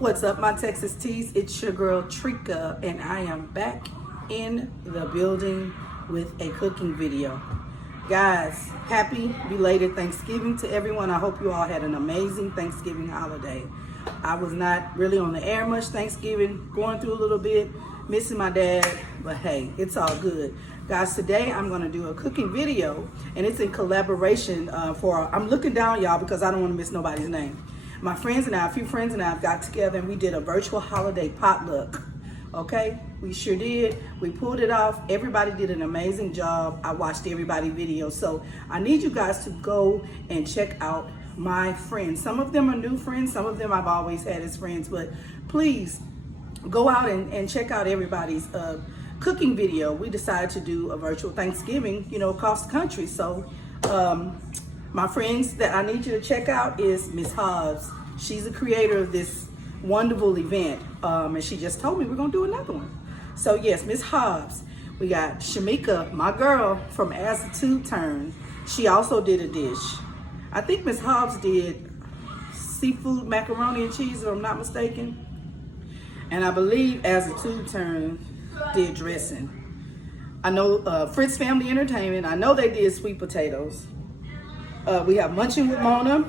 What's up, my Texas Tees? It's your girl Trika, and I am back in the building with a cooking video. Guys, happy belated Thanksgiving to everyone. I hope you all had an amazing Thanksgiving holiday. I was not really on the air much Thanksgiving, going through a little bit, missing my dad, but hey, it's all good. Guys, today I'm gonna do a cooking video, and it's in collaboration I'm looking down, y'all, because I don't wanna miss nobody's name. My friends and I, a few friends and I got together and we did a virtual holiday potluck. Okay, we sure did. We pulled it off. Everybody did an amazing job. I watched everybody's video. So I need you guys to go and check out my friends. Some of them are new friends. Some of them I've always had as friends. But please go out and check out everybody's cooking video. We decided to do a virtual Thanksgiving, across the country. So my friends that I need you to check out is Miss Hobbs. She's the creator of this wonderful event, and she just told me we're gonna do another one. So yes, Miss Hobbs. We got Shamika, my girl from As the Tube Turn. She also did a dish. I think Miss Hobbs did seafood macaroni and cheese, if I'm not mistaken. And I believe As the Tube Turn did dressing. I know Fritz Family Entertainment, I know they did sweet potatoes. We have Munching with Mona.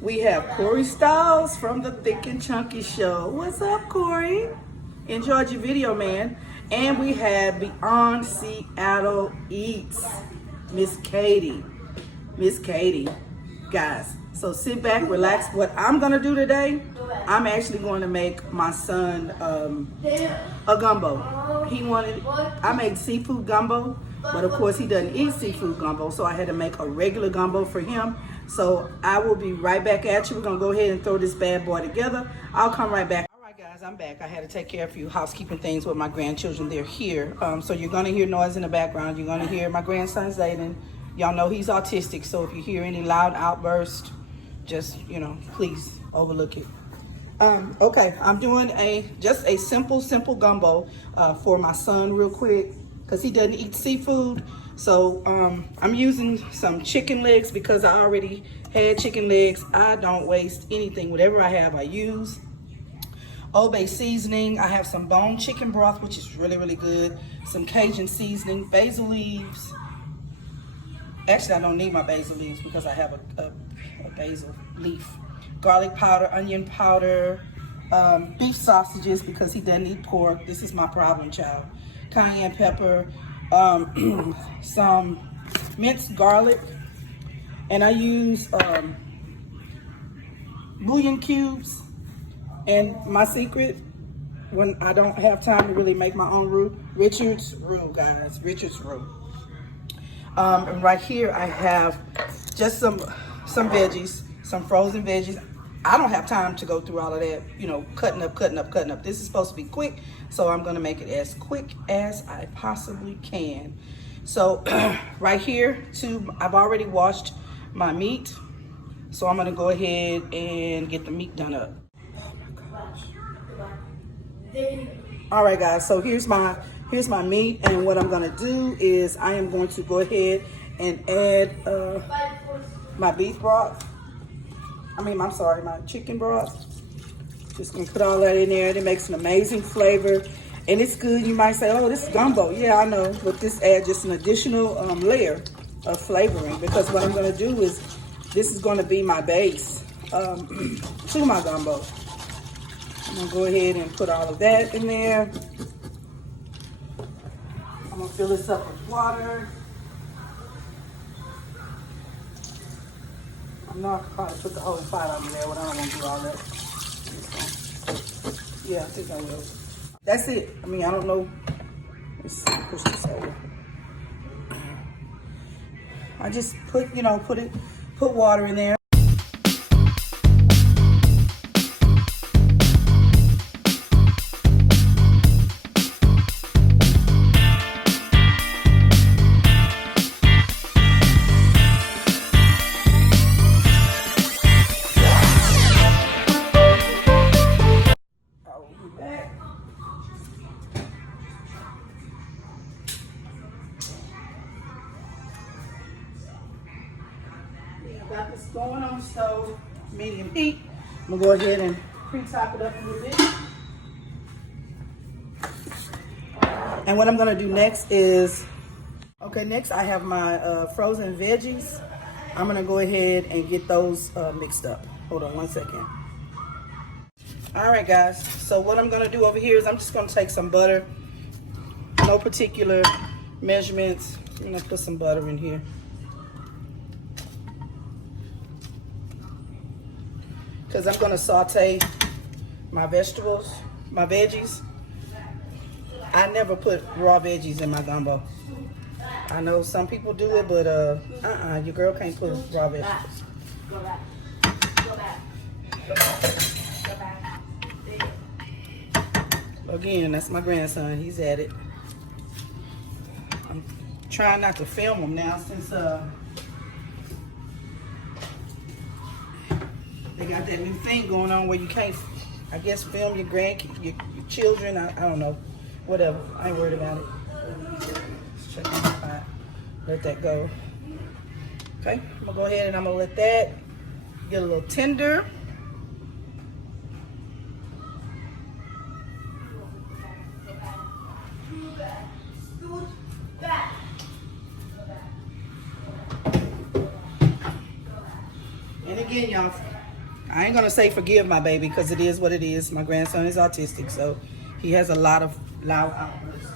We have Corey Styles from the Thick and Chunky Show. What's up, Corey? Enjoyed your video, man. And we have Beyond Seattle Eats, Miss Katie. Miss Katie. Guys, so sit back, relax. What I'm gonna do today, I'm actually going to make my son a gumbo. I made seafood gumbo, but of course he doesn't eat seafood gumbo, so I had to make a regular gumbo for him. So I will be right back at you. We're gonna go ahead and throw this bad boy together. I'll come right back. All right, guys, I'm back. I had to take care of a few housekeeping things with my grandchildren. They're here. So you're gonna hear noise in the background. You're gonna hear my grandson Zayden. Y'all know he's autistic, so if you hear any loud outburst, just, please overlook it. Okay, I'm doing just a simple gumbo for my son real quick, because he doesn't eat seafood. So I'm using some chicken legs because I already had chicken legs. I don't waste anything. Whatever I have, I use. Old Bay seasoning. I have some bone chicken broth, which is really, really good. Some Cajun seasoning, basil leaves. Actually, I don't need my basil leaves because I have a basil leaf. Garlic powder, onion powder, beef sausages because he doesn't eat pork. This is my problem child. Cayenne pepper, some minced garlic, and I use bouillon cubes. And my secret, when I don't have time to really make my own roux, Richard's roux, guys, Richard's roux. And right here I have just some veggies, some frozen veggies. I don't have time to go through all of that, cutting up. This is supposed to be quick, so I'm gonna make it as quick as I possibly can. So right here too, I've already washed my meat, so I'm gonna go ahead and get the meat done up. Oh my gosh. All right, guys, so here's my meat, and what I'm gonna do is I am going to go ahead and add my beef broth. My chicken broth. Just gonna put all that in there. It makes an amazing flavor, and it's good. You might say, oh, this is gumbo. Yeah, I know, but this adds just an additional layer of flavoring, because what I'm gonna do is, this is gonna be my base to my gumbo. I'm gonna go ahead and put all of that in there. I'm gonna fill this up with water. I know I could probably put the whole pot on there, but I don't want to do all that. Yeah, I think I will. That's it. I don't know. Let's push this over. I just put water in there. Got this going on the stove, medium heat. I'm gonna go ahead and pre-top it up a little bit. And what I'm gonna do next is, okay, next I have my frozen veggies. I'm gonna go ahead and get those mixed up. Hold on one second. All right, guys, so what I'm gonna do over here is I'm just gonna take some butter, no particular measurements. I'm gonna put some butter in here. Because I'm gonna saute my vegetables, my veggies. I never put raw veggies in my gumbo. I know some people do it, but your girl can't put raw vegetables. Go back. Go back. Go back. Again, that's my grandson. He's at it. I'm trying not to film him now since they got that new thing going on where you can't, I guess, film your your children. I don't know. Whatever. I ain't worried about it. Let's check my pot. Let that go. Okay, I'm gonna go ahead and I'm gonna let that get a little tender. And again, y'all, I ain't gonna say forgive my baby because it is what it is. My grandson is autistic, so he has a lot of loud outbursts.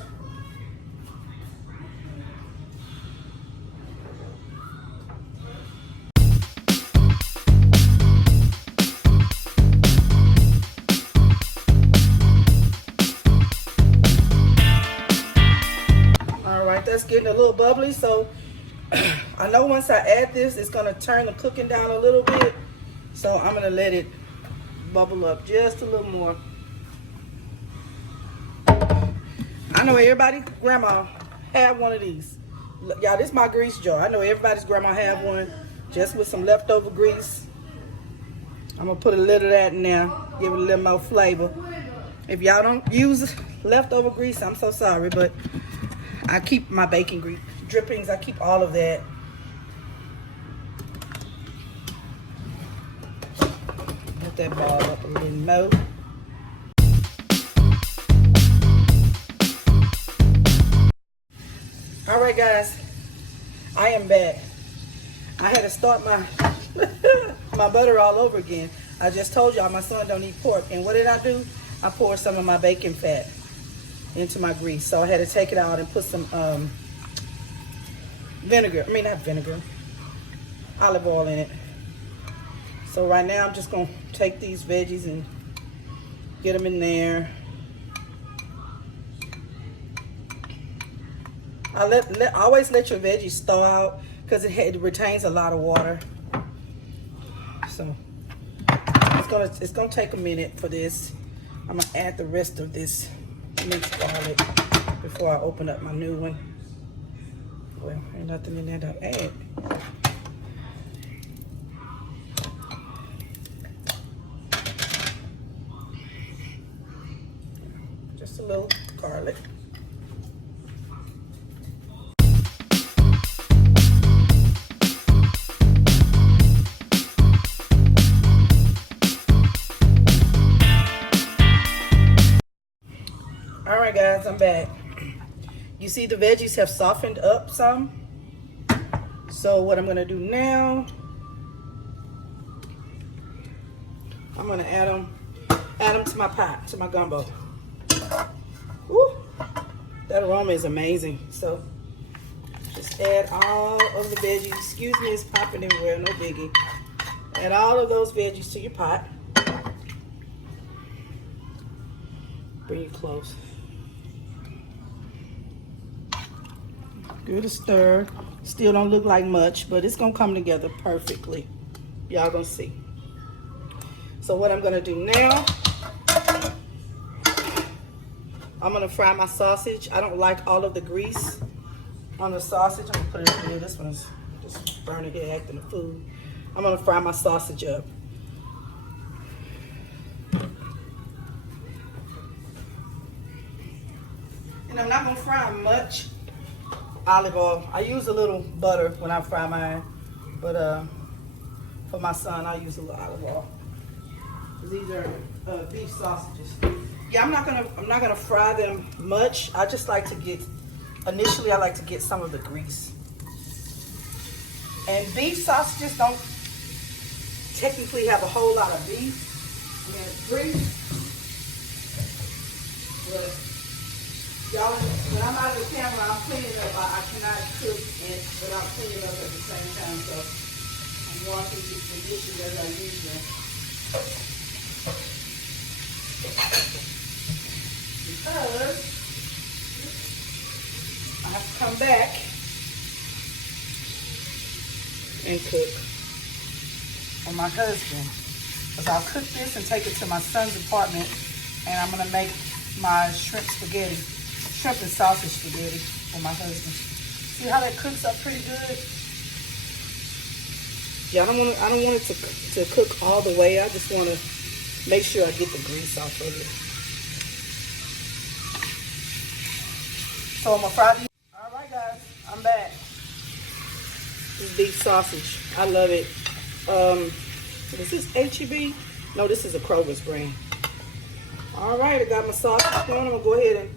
All right, that's getting a little bubbly, so I know once I add this, it's gonna turn the cooking down a little bit. So I'm gonna let it bubble up just a little more. I know everybody, grandma, have one of these. Y'all, this is my grease jar. I know everybody's grandma have one, just with some leftover grease. I'm gonna put a little of that in there, give it a little more flavor. If y'all don't use leftover grease, I'm so sorry, but I keep my bacon grease drippings. I keep all of that. Let that ball up a little more. All right, guys, I am back. I had to start my my butter all over again. I just told y'all my son don't eat pork, and what did I do? I poured some of my bacon fat into my grease, so I had to take it out and put some olive oil in it. So right now I'm just gonna take these veggies and get them in there. Always let your veggies thaw out because it retains a lot of water. So it's gonna take a minute for this. I'm gonna add the rest of this minced garlic before I open up my new one. Well, ain't nothing in there to add. Just a little garlic. All right, guys, I'm back. You see the veggies have softened up some. So what I'm gonna do now, I'm gonna add them to my pot, to my gumbo. Woo, that aroma is amazing. So just add all of the veggies. Excuse me, it's popping everywhere, no biggie. Add all of those veggies to your pot. Bring it close. Give it a stir. Still don't look like much, but it's gonna come together perfectly. Y'all gonna see. So what I'm gonna do now, I'm gonna fry my sausage. I don't like all of the grease on the sausage. I'm gonna put it in here. This one's just burning here acting the food. I'm gonna fry my sausage up. And I'm not gonna fry much olive oil. I use a little butter when I fry mine, but for my son I use a little olive oil. These are beef sausages. Yeah, I'm not gonna fry them much. I just like to get, initially I like to get some of the grease. And beef sausages don't technically have a whole lot of beef. I mean, it's grease. But y'all, when I'm out of the camera, I'm cleaning up. I cannot cook without cleaning up at the same time. So I'm washing the dishes as I use them. Because I have to come back and cook for my husband. Because I'll cook this and take it to my son's apartment, and I'm gonna make my shrimp and sausage spaghetti for my husband. See how that cooks up pretty good? Yeah, I don't want it to cook all the way. I just want to make sure I get the grease off of it. So I'm gonna fry these. All right, guys, I'm back. This beef sausage, I love it. Is this H-E-B? No, this is a Kroger's brand. All right, I got my sausage going. I'm gonna go ahead and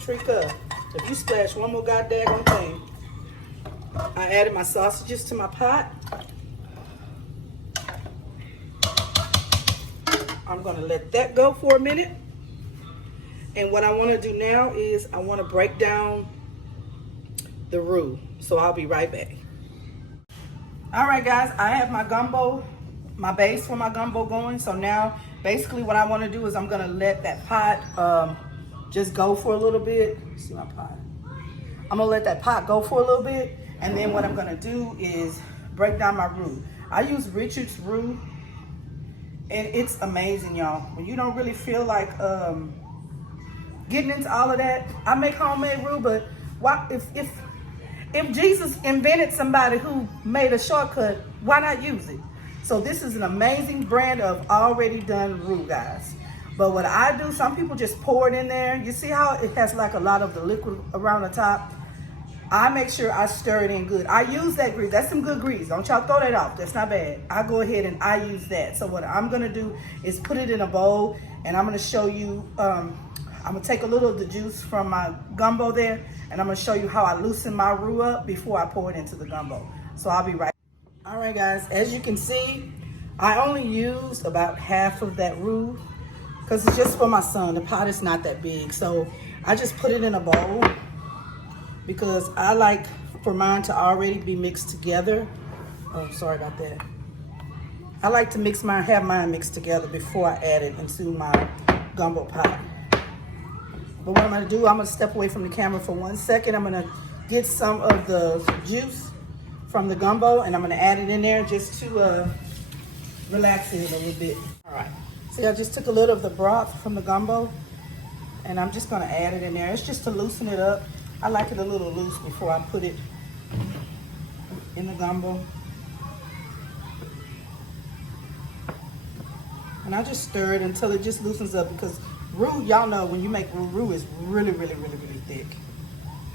treat up. If you splash one more goddamn thing. I added my sausages to my pot. I'm gonna let that go for a minute. And what I wanna do now is I wanna break down the roux. So I'll be right back. All right, guys, I have my gumbo, my base for my gumbo going. So now basically what I wanna do is I'm gonna let that pot just go for a little bit. See my pot? I'm gonna let that pot go for a little bit. And then what I'm gonna do is break down my roux. I use Richard's roux, and it's amazing, y'all. When you don't really feel like getting into all of that, I make homemade roux, but why, if Jesus invented somebody who made a shortcut, why not use it? So this is an amazing brand of already done roux, guys. But what I do, some people just pour it in there. You see how it has like a lot of the liquid around the top? I make sure I stir it in good. I use that grease. That's some good grease. Don't y'all throw that off. That's not bad. I go ahead and I use that. So what I'm gonna do is put it in a bowl, and I'm gonna show you, I'm gonna take a little of the juice from my gumbo there, and I'm gonna show you how I loosen my roux up before I pour it into the gumbo. So I'll be right back. All right, guys, as you can see, I only used about half of that roux because it's just for my son. The pot is not that big. So I just put it in a bowl, because I like for mine to already be mixed together. Oh, sorry about that. I like to have mine mixed together before I add it into my gumbo pot. But what I'm gonna do, I'm gonna step away from the camera for 1 second. I'm gonna get some of the juice from the gumbo, and I'm gonna add it in there just to relax it a little bit. All right, see, I just took a little of the broth from the gumbo, and I'm just gonna add it in there. It's just to loosen it up. I like it a little loose before I put it in the gumbo. And I just stir it until it just loosens up, because roux, y'all know when you make roux is really, really, really, really thick.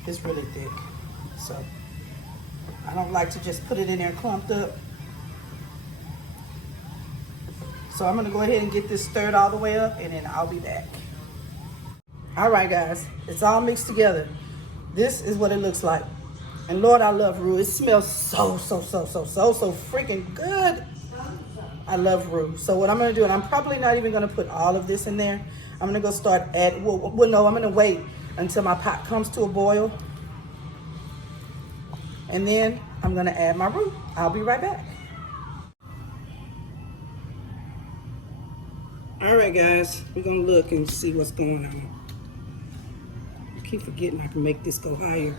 It's really thick. So I don't like to just put it in there clumped up. So I'm gonna go ahead and get this stirred all the way up, and then I'll be back. All right, guys, it's all mixed together. This is what it looks like. And Lord, I love roux. It smells so freaking good. I love roux. So what I'm gonna do, and I'm probably not even gonna put all of this in there. I'm gonna go start adding, well, no, I'm gonna wait until my pot comes to a boil. And then I'm gonna add my roux. I'll be right back. All right, guys, we're gonna look and see what's going on. I keep forgetting I can make this go higher.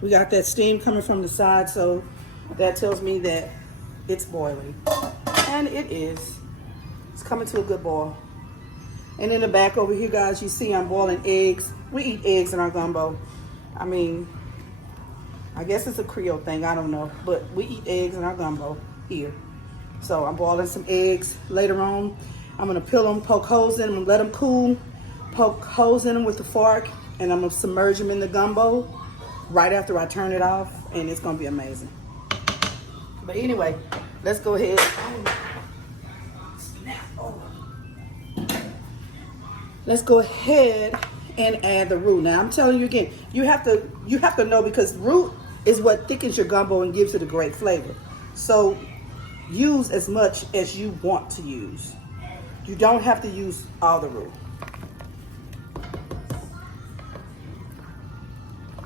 We got that steam coming from the side, so that tells me that it's boiling. And it is. It's coming to a good boil. And in the back over here, guys, you see I'm boiling eggs. We eat eggs in our gumbo. I mean, I guess it's a Creole thing, I don't know. But we eat eggs in our gumbo here. So I'm boiling some eggs. Later on, I'm gonna peel them, poke holes in them, let them cool. Poke holes in them with the fork, and I'm gonna submerge them in the gumbo right after I turn it off, and it's gonna be amazing. But anyway, let's go ahead. Let's go ahead and add the roux. Now I'm telling you again, you have to know, because roux is what thickens your gumbo and gives it a great flavor. So use as much as you want to use. You don't have to use all the roux.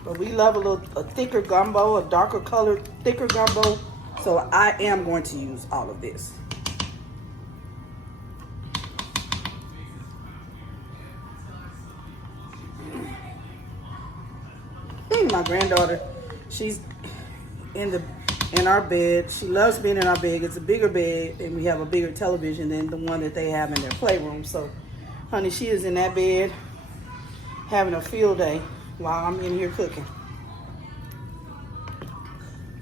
But we love a thicker gumbo, a darker colored, thicker gumbo. So I am going to use all of this. My granddaughter, she's in our bed. She loves being in our bed. It's a bigger bed, and we have a bigger television than the one that they have in their playroom. So, honey, she is in that bed having a field day while I'm in here cooking.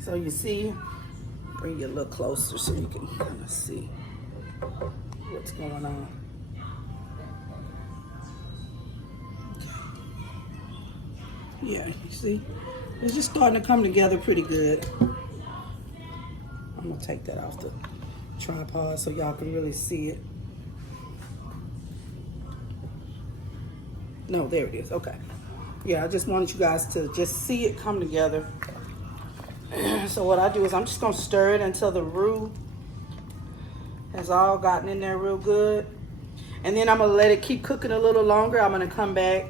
So you see, bring you a little closer so you can kind of see what's going on. Yeah, you see, it's just starting to come together pretty good. I'm gonna take that off the tripod so y'all can really see it. No, there it is. Okay. Yeah, I just wanted you guys to just see it come together. So what I do is I'm just gonna stir it until the roux has all gotten in there real good. And then I'm gonna let it keep cooking a little longer. I'm gonna come back.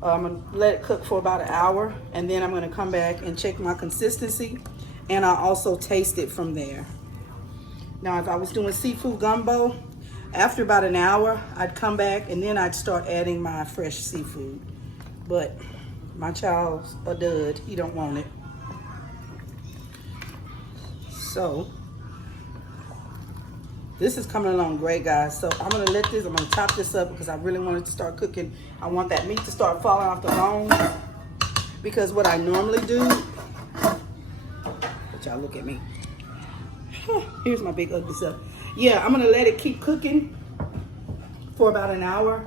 I'm gonna let it cook for about an hour, and then I'm gonna come back and check my consistency, and I'll also taste it from there. Now, if I was doing seafood gumbo, after about an hour, I'd come back and then I'd start adding my fresh seafood. But my child's a dud, he don't want it. So, this is coming along great, guys. So I'm gonna top this up because I really want it to start cooking. I want that meat to start falling off the bone, because what I normally do, but y'all look at me. Here's my big ugly self. Yeah, I'm gonna let it keep cooking for about an hour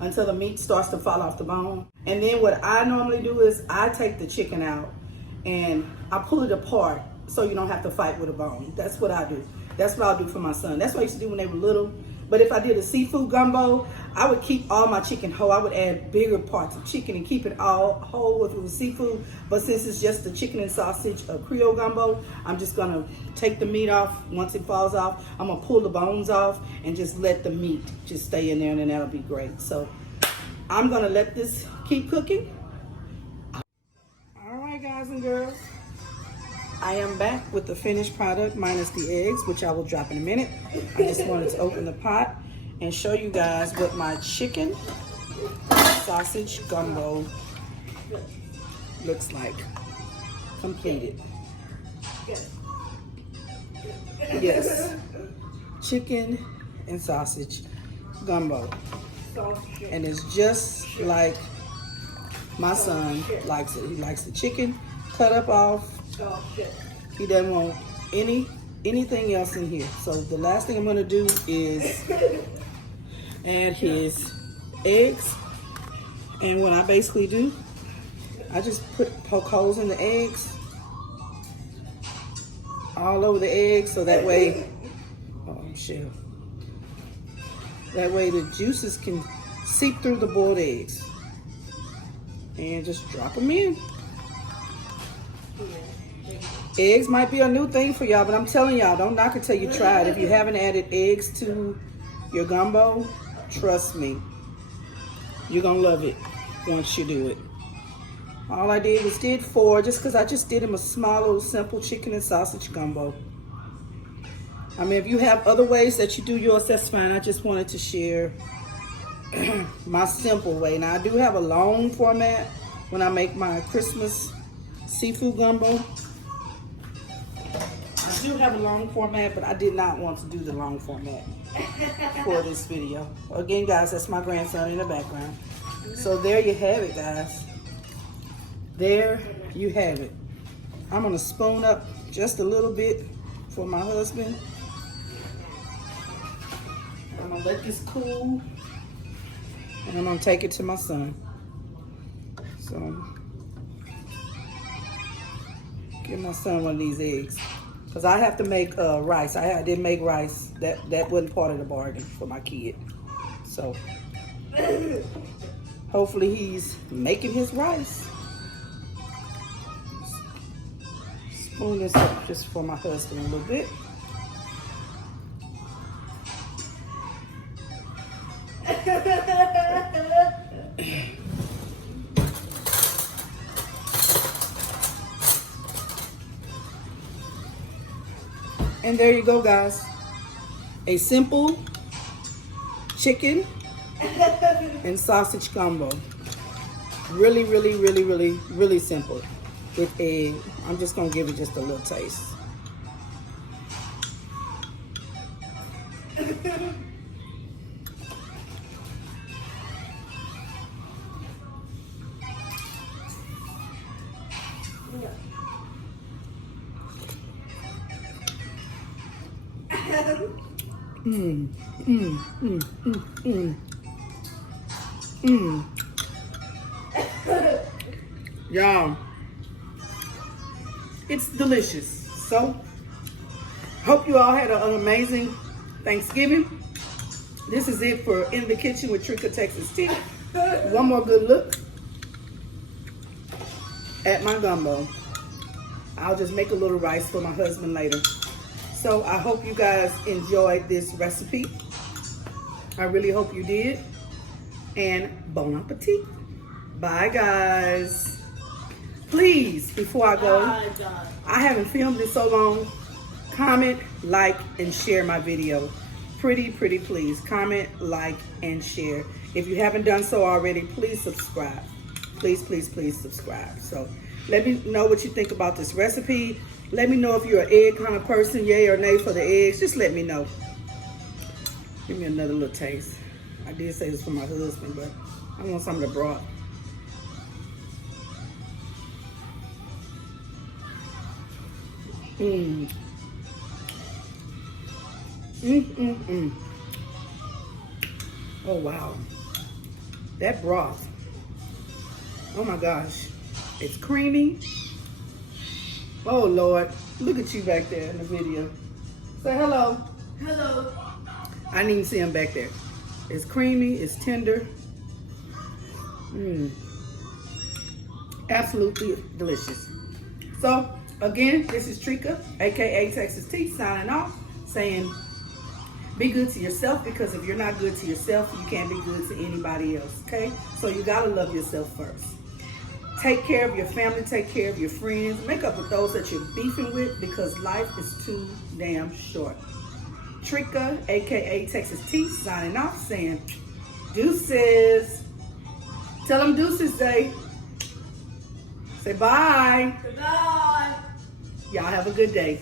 until the meat starts to fall off the bone. And then what I normally do is I take the chicken out and I pull it apart so you don't have to fight with a bone. That's what I do. That's what I'll do for my son. That's what I used to do when they were little. But if I did a seafood gumbo, I would keep all my chicken whole. I would add bigger parts of chicken and keep it all whole if it was seafood. But since it's just the chicken and sausage Creole gumbo, I'm just gonna take the meat off. Once it falls off, I'm gonna pull the bones off and just let the meat just stay in there, and then that'll be great. So I'm gonna let this keep cooking. All right, guys and girls. I am back with the finished product minus the eggs, which I will drop in a minute. I just wanted to open the pot and show you guys what my chicken sausage gumbo looks like completed. Yes, chicken and sausage gumbo. And it's just like my son likes it. He likes the chicken cut up off. He doesn't want anything else in here. So the last thing I'm gonna do is add his eggs. And what I basically do, I just poke holes in the eggs, all over the eggs, so that way, that way the juices can seep through the boiled eggs. And just drop them in. Eggs might be a new thing for y'all, but I'm telling y'all, don't knock it till you try it. If you haven't added eggs to your gumbo, trust me, you're gonna love it once you do it. All I did was did 4, just because I just did him a small little simple chicken and sausage gumbo. I mean, if you have other ways that you do yours, that's fine. I just wanted to share my simple way. Now, I do have a long format when I make my Christmas seafood gumbo. I do have a long format, but I did not want to do the long format for this video. Again, guys, that's my grandson in the background. So there you have it, guys. There you have it. I'm gonna spoon up just a little bit for my husband. I'm gonna let this cool, and I'm gonna take it to my son. So, give my son one of these eggs. Because I have to make rice. I didn't make rice. That wasn't part of the bargain for my kid. So hopefully he's making his rice. Spoon this up just for my husband a little bit. And there you go, guys. A simple chicken and sausage gumbo. Really, really, really, really, really simple. With egg. I'm just gonna give it just a little taste. Y'all, it's delicious. So, hope you all had an amazing Thanksgiving. This is it for In the Kitchen with Trika Texas Tea. One more good look at my gumbo. I'll just make a little rice for my husband later. So I hope you guys enjoyed this recipe. I really hope you did. And bon appetit. Bye, guys. Please, before I go, I haven't filmed in so long. Comment, like, and share my video. Pretty please. Comment, like, and share. If you haven't done so already, please subscribe. Please subscribe. So let me know what you think about this recipe. Let me know if you're an egg kind of person, yay or nay for the eggs. Just let me know. Give me another little taste. I did say this for my husband, but I want some of the broth. Oh, wow. That broth. Oh, my gosh. It's creamy. Oh, Lord. Look at you back there in the video. Say hello. Hello. I didn't even see him back there. It's creamy. It's tender. Absolutely delicious. So, again, this is Trika, a.k.a. Texas Tea, signing off, saying be good to yourself, because if you're not good to yourself, you can't be good to anybody else, okay? So you got to love yourself first. Take care of your family. Take care of your friends. Make up with those that you're beefing with, because life is too damn short. Trika, a.k.a. Texas Tea, signing off, saying deuces. Tell them deuces, Zay. Say bye. Goodbye. Y'all have a good day.